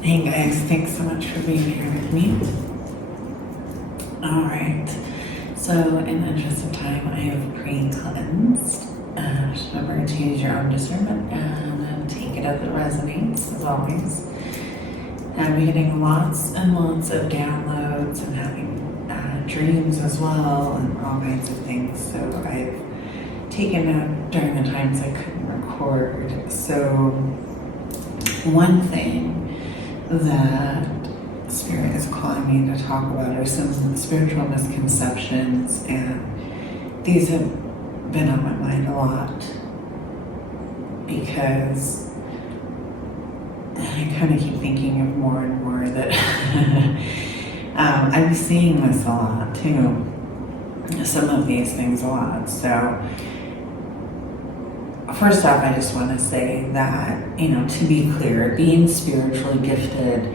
Hey guys, thanks so much for being here with me. Alright, so in the interest of time, I have pre-cleansed. Remember to use your own discernment and take it as it resonates, as always. I'm getting lots and lots of downloads and having dreams as well and all kinds of things. So I've taken out during the times I couldn't record. So one thing that Spirit is calling me to talk about are some spiritual misconceptions, and these have been on my mind a lot because I kind of keep thinking of more and more that I'm seeing this a lot too. Some of these things a lot. So first off, I just want to say that, to be clear, being spiritually gifted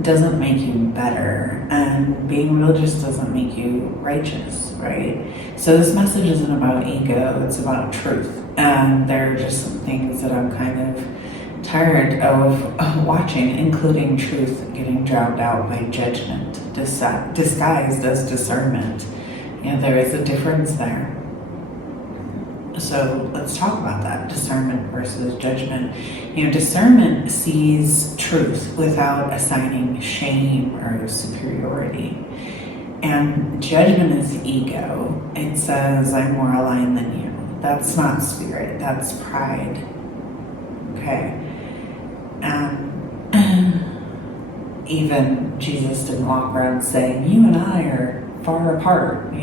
doesn't make you better, and being religious doesn't make you righteous, right? So this message isn't about ego, it's about truth. And there are just some things that I'm kind of tired of watching, including truth getting drowned out by judgment, disguised as discernment. There is a difference there. So let's talk about that, discernment versus judgment. Discernment sees truth without assigning shame or superiority. And judgment is ego. It says, I'm more aligned than you. That's not spirit, that's pride. Okay. Even Jesus didn't walk around saying, you and I are far apart.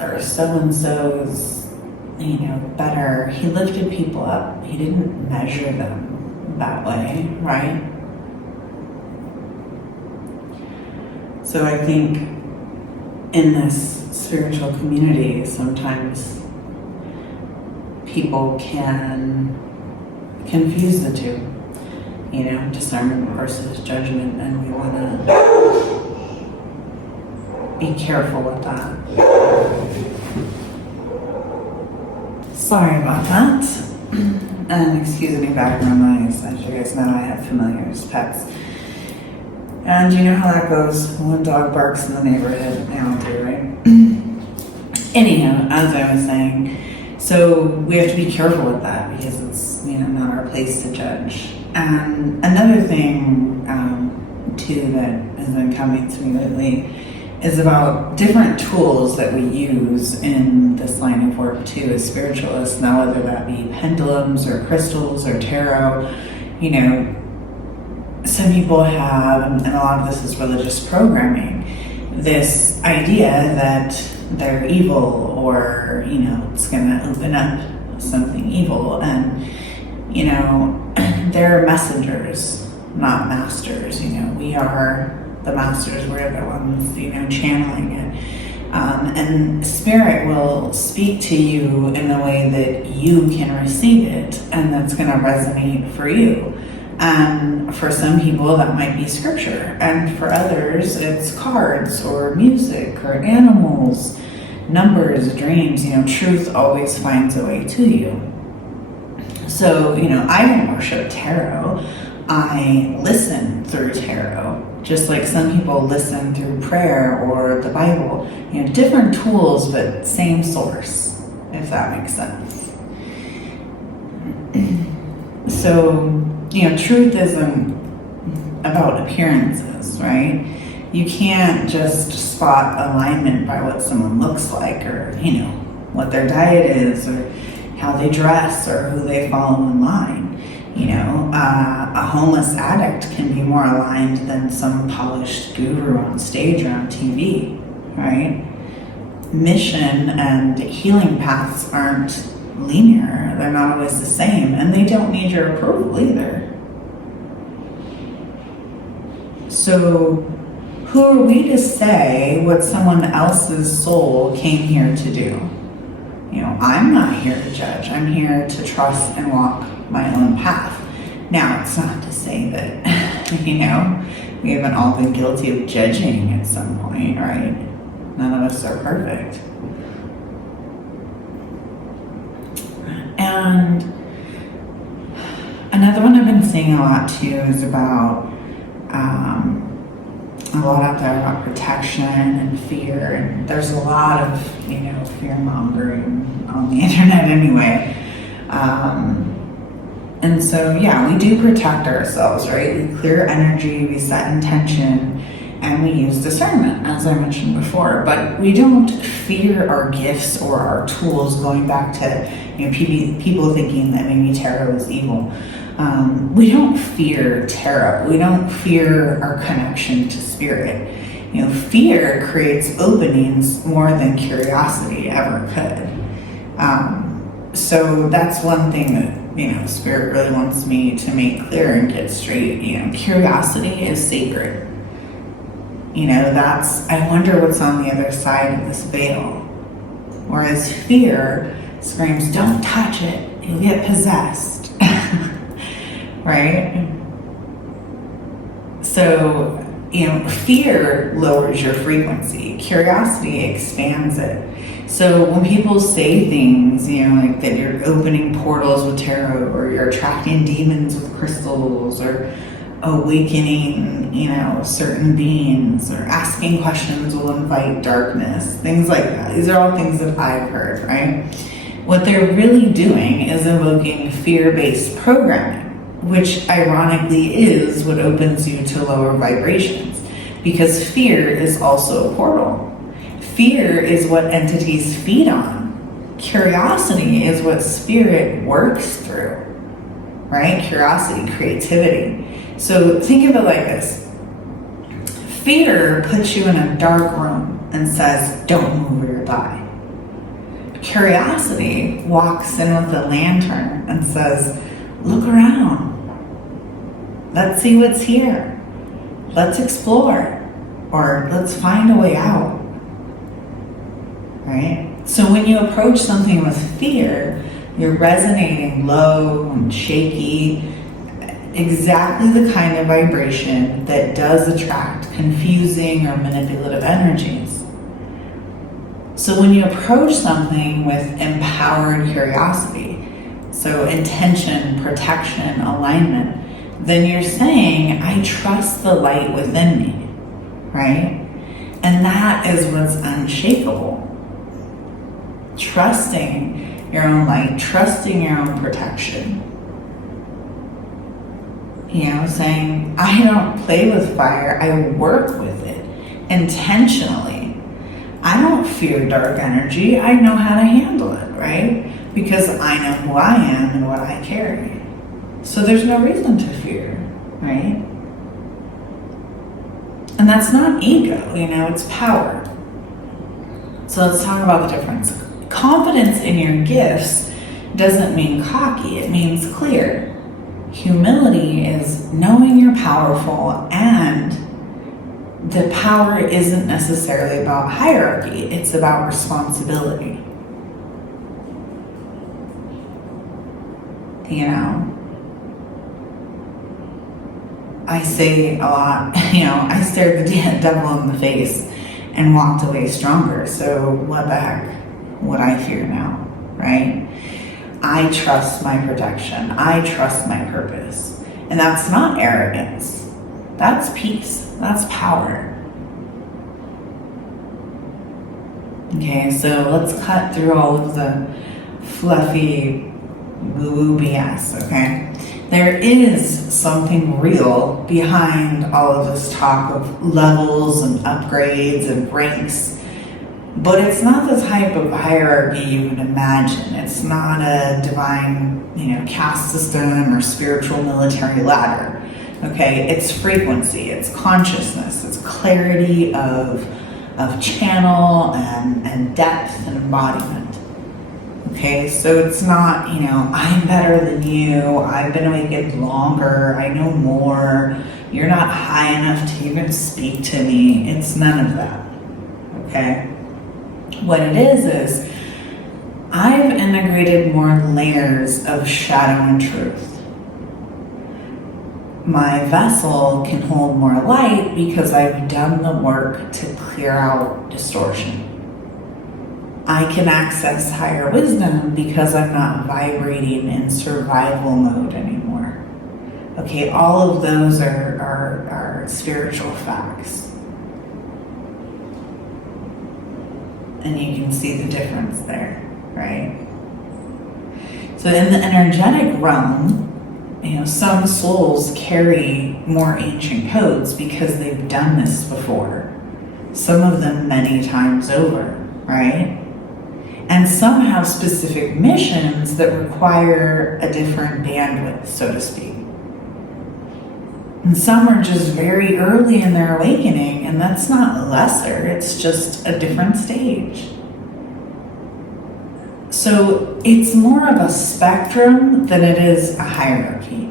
Or so-and-so's, better. He lifted people up. He didn't measure them that way, right? So I think in this spiritual community, sometimes people can confuse the two, discernment versus judgment, and we want to be careful with that. Sorry about that. And excuse any background noise. As you guys know, I have familiars, pets. And you know how that goes. One dog barks in the neighborhood, they all do, right? Anyhow, as I was saying, so we have to be careful with that because it's, not our place to judge. And another thing, too, that has been coming to me lately is about different tools that we use in this line of work too as spiritualists. Now, whether that be pendulums or crystals or tarot, some people have, and a lot of this is religious programming, this idea that they're evil or, it's gonna open up something evil. And, they're messengers, not masters. We are the masters, we're the ones, channeling it. And spirit will speak to you in a way that you can receive it, and that's going to resonate for you. And for some people, that might be scripture. And for others, it's cards or music or animals, numbers, dreams. Truth always finds a way to you. So, I don't worship tarot. I listen through tarot. Just like some people listen through prayer or the Bible. Different tools, but same source, if that makes sense. So, truth isn't about appearances, right? You can't just spot alignment by what someone looks like or, what their diet is or how they dress or who they follow online. A homeless addict can be more aligned than some polished guru on stage or on TV, right? Mission and healing paths aren't linear. They're not always the same, and they don't need your approval either. So who are we to say what someone else's soul came here to do? I'm not here to judge. I'm here to trust and walk my own path. Now, it's not to say that, we haven't all been guilty of judging at some point, right? None of us are perfect. And another one I've been seeing a lot too is about a lot out there about protection and fear, and there's a lot of fear mongering on the internet anyway. And so we do protect ourselves, right? We clear energy, we set intention, and we use discernment, as I mentioned before. But we don't fear our gifts or our tools, going back to people thinking that maybe tarot is evil. We don't fear tarot. We don't fear our connection to spirit. Fear creates openings more than curiosity ever could. So that's one thing that spirit really wants me to make clear and get straight. Curiosity is sacred. That's, I wonder what's on the other side of this veil. Whereas fear screams, don't touch it, you'll get possessed. Right? So, fear lowers your frequency. Curiosity expands it. So when people say things, like that you're opening portals with tarot, or you're attracting demons with crystals, or awakening, certain beings, or asking questions will invite darkness, things like that. These are all things that I've heard, right? What they're really doing is invoking fear-based programming, which ironically is what opens you to lower vibrations, because fear is also a portal. Fear is what entities feed on. Curiosity is what spirit works through, right? Curiosity, creativity. So think of it like this. Fear puts you in a dark room and says, don't move or you'll die. Curiosity walks in with a lantern and says, look around. Let's see what's here. Let's explore. Or let's find a way out. Right? So when you approach something with fear, you're resonating low and shaky, exactly the kind of vibration that does attract confusing or manipulative energies. So when you approach something with empowered curiosity, so intention, protection, alignment, then you're saying, I trust the light within me, right? And that is what's unshakable. Trusting your own light, trusting your own protection. Saying, I don't play with fire, I work with it intentionally. I don't fear dark energy, I know how to handle it, right? Because I know who I am and what I carry. So there's no reason to fear, right? And that's not ego, it's power. So let's talk about the difference. Confidence in your gifts doesn't mean cocky, it means clear. Humility is knowing you're powerful, and the power isn't necessarily about hierarchy, it's about responsibility. I say a lot, I stared the devil in the face and walked away stronger. So what the heck would I fear now, right? I trust my protection. I trust my purpose. And that's not arrogance. That's peace. That's power. Okay, so let's cut through all of the fluffy woo-woo BS, okay? There is something real behind all of this talk of levels and upgrades and ranks. But it's not the type of hierarchy you would imagine. It's not a divine, caste system or spiritual military ladder. Okay, it's frequency, it's consciousness, it's clarity of channel and depth and embodiment. Okay, so it's not, I'm better than you, I've been awakened longer, I know more, you're not high enough to even speak to me. It's none of that. Okay? What it is I've integrated more layers of shadow and truth. My vessel can hold more light because I've done the work to clear out distortion. I can access higher wisdom because I'm not vibrating in survival mode anymore. Okay, all of those are spiritual facts. And you can see the difference there, right? So in the energetic realm, some souls carry more ancient codes because they've done this before. Some of them many times over, right? And some have specific missions that require a different bandwidth, so to speak. And some are just very early in their awakening, and that's not lesser, it's just a different stage. So it's more of a spectrum than it is a hierarchy,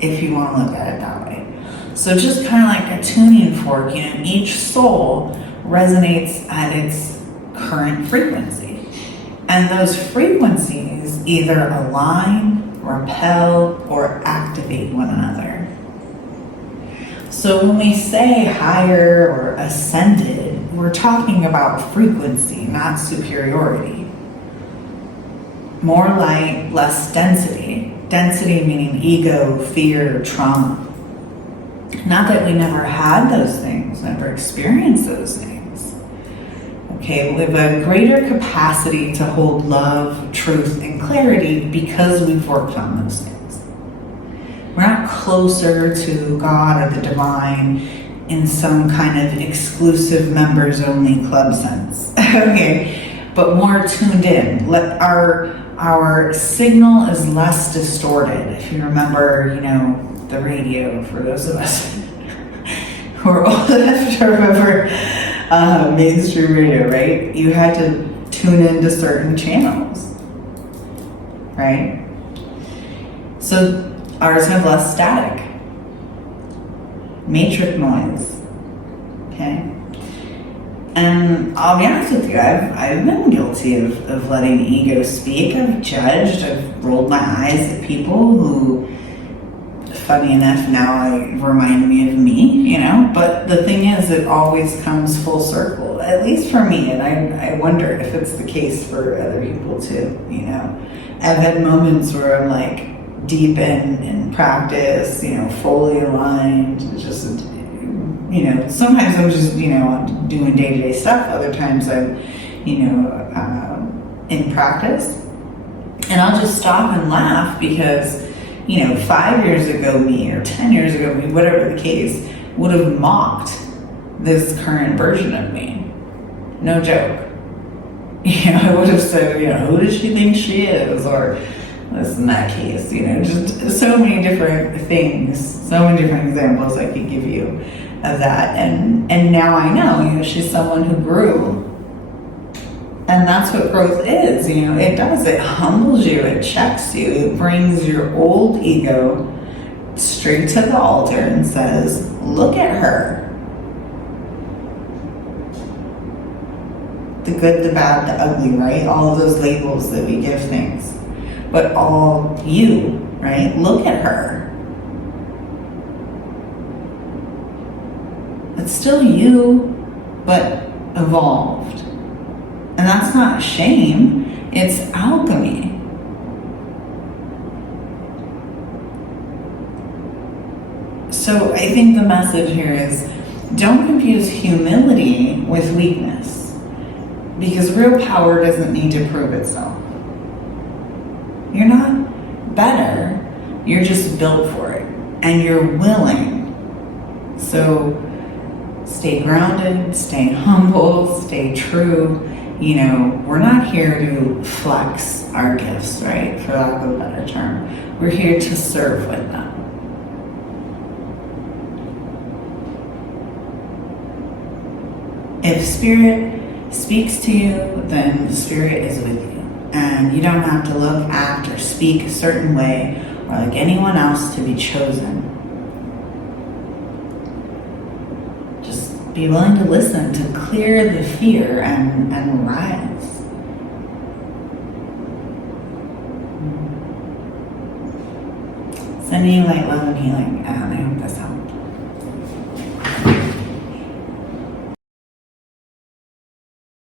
if you want to look at it that way. So just kind of like a tuning fork, each soul resonates at its current frequency. And those frequencies either align, repel, or activate one another. So when we say higher or ascended, we're talking about frequency, not superiority. More light, less density. Density meaning ego, fear, trauma. Not that we never had those things, never experienced those things. Okay, we have a greater capacity to hold love, truth, and clarity because we've worked on those things. We're not closer to God or the divine in some kind of exclusive members-only club sense. Okay, but more tuned in. Our signal is less distorted. If you remember, the radio, for those of us who are old enough to remember mainstream radio, right? You had to tune into certain channels, right? So ours have less static, matrix noise, okay? And I'll be honest with you, I've been guilty of letting ego speak. I've judged, I've rolled my eyes at people who, funny enough, now remind me of me, But the thing is, it always comes full circle, at least for me. And I wonder if it's the case for other people too, I've had moments where I'm like deep in practice, fully aligned, just... sometimes I'm just, doing day-to-day stuff. Other times I'm, in practice. And I'll just stop and laugh because, 5 years ago me or 10 years ago me, whatever the case, would have mocked this current version of me. No joke. I would have said, who does she think she is? Or this in that case, just so many different things, so many different examples I could give you of that, and now I know, she's someone who grew, and that's what growth is. It humbles you, it checks you, it brings your old ego straight to the altar and says, look at her, the good, the bad, the ugly, right? All of those labels that we give things, but all you, right? Look at her. It's still you, but evolved. And that's not shame, it's alchemy. So I think the message here is, don't confuse humility with weakness, because real power doesn't need to prove itself. You're not better, you're just built for it, and you're willing. So stay grounded, stay humble, stay true. We're not here to flex our gifts, right? For lack of a better term. We're here to serve with them. If Spirit speaks to you, then Spirit is with you. And you don't have to look, act, or speak a certain way or like anyone else to be chosen. Be willing to listen, to clear the fear and rise. Sending you light, love, and healing, and I hope this helps.